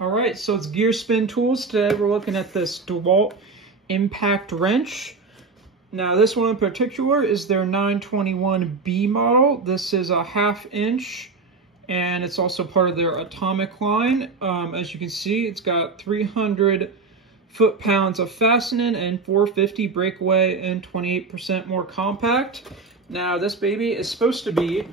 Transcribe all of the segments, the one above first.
All right, so it's Gear Spin Tools. Today we're looking at this Dewalt impact wrench. Now this one in particular is their 921B model. This is a 1/2 inch and it's also part of their atomic line. As you can see, it's got 300 foot-pounds of fastening and 450 breakaway and 28% more compact. Now this baby is supposed to be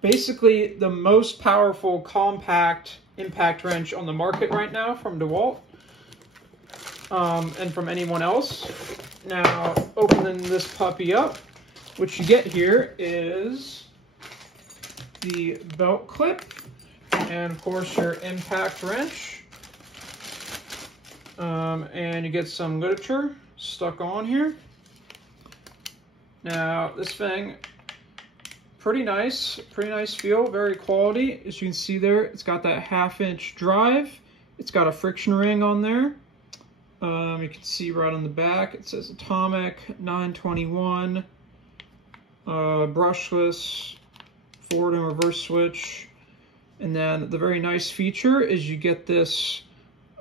basically the most powerful compact impact wrench on the market right now from Dewalt and from anyone else. Now opening this puppy up, what you get here is the belt clip and of course your impact wrench, and you get some literature stuck on here. Now this thing, pretty nice feel, very quality. As you can see there, it's got that 1/2 inch drive. It's got a friction ring on there. You can see right on the back, it says Atomic 921, brushless, forward and reverse switch. And then the very nice feature is you get this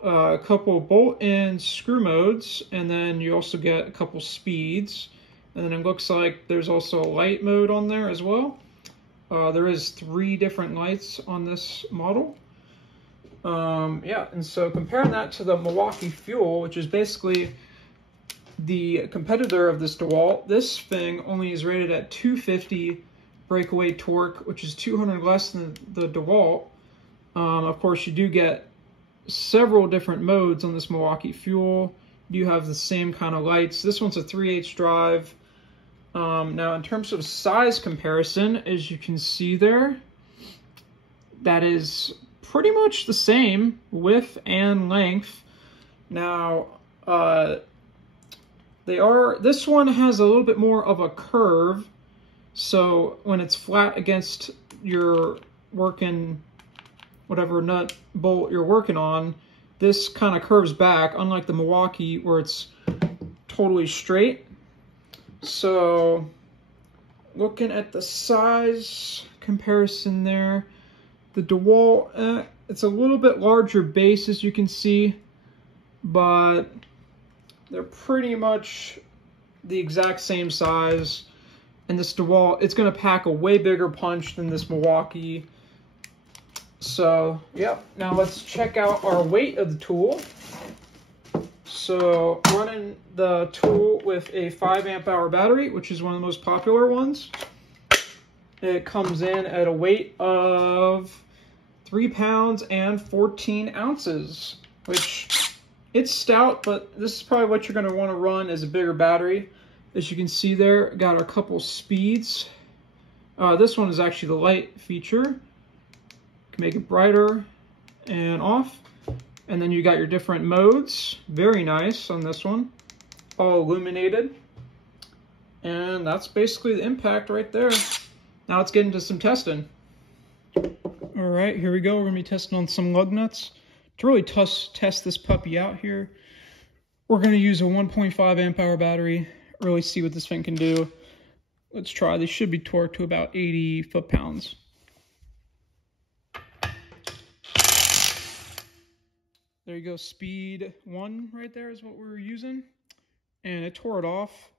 couple bolt and screw modes, and then you also get a couple speeds. And then it looks like there's also a light mode on there as well. There is 3 different lights on this model. Yeah, and so comparing that to the Milwaukee Fuel, which is basically the competitor of this Dewalt, this thing only is rated at 250 breakaway torque, which is 200 less than the Dewalt. Of course, you do get several different modes on this Milwaukee Fuel. You have the same kind of lights. This one's a 3/8 drive. Now in terms of size comparison, as you can see there, that is pretty much the same width and length. Now this one has a little bit more of a curve, so when it's flat against your working whatever nut bolt you're working on, this kind of curves back, unlike the Milwaukee where it's totally straight. So looking at the size comparison there, the Dewalt, it's a little bit larger base as you can see, but they're pretty much the exact same size. And this Dewalt, it's going to pack a way bigger punch than this Milwaukee. So, yeah, now let's check out our weight of the tool. So, running the tool with a 5 amp hour battery, which is one of the most popular ones. It comes in at a weight of 3 pounds and 14 ounces, which it's stout, but this is probably what you're going to want to run as a bigger battery. As you can see there, got a couple speeds. This one is actually the light feature. Make it brighter and off, and then you got your different modes. Very nice on this one, all illuminated, and that's basically the impact right there. Now let's get into some testing. All right, here we go. We're gonna be testing on some lug nuts. To really test this puppy out here, we're gonna use a 1.5 amp hour battery, really see what this thing can do. Let's try. They should be torqued to about 80 foot-pounds. There you go, speed 1 right there is what we're using. And it tore it off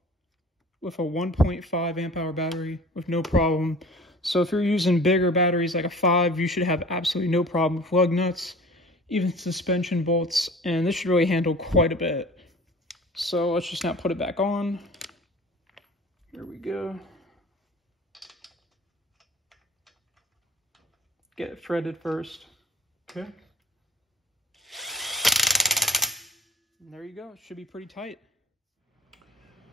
with a 1.5 amp hour battery with no problem. So if you're using bigger batteries like a 5, you should have absolutely no problem with lug nuts, even suspension bolts, and this should really handle quite a bit. So let's just now put it back on. Here we go. Get it threaded first. Okay. And there you go, it should be pretty tight.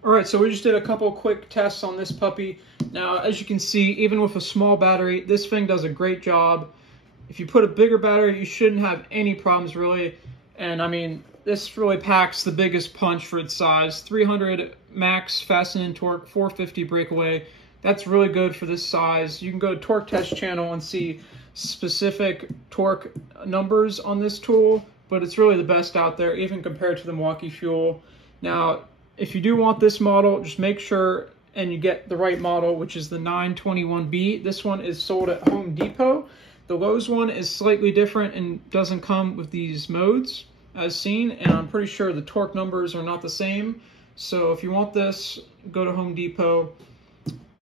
All right, so we just did a couple quick tests on this puppy. Now, as you can see, even with a small battery, this thing does a great job. If you put a bigger battery, you shouldn't have any problems really. And I mean, this really packs the biggest punch for its size. 300 max fastening torque, 450 breakaway. That's really good for this size. You can go to Torque Test channel and see specific torque numbers on this tool, but it's really the best out there, even compared to the Milwaukee Fuel. Now, if you do want this model, just make sure and you get the right model, which is the 921B. This one is sold at Home Depot. The Lowe's one is slightly different and doesn't come with these modes as seen, and I'm pretty sure the torque numbers are not the same. So if you want this, go to Home Depot.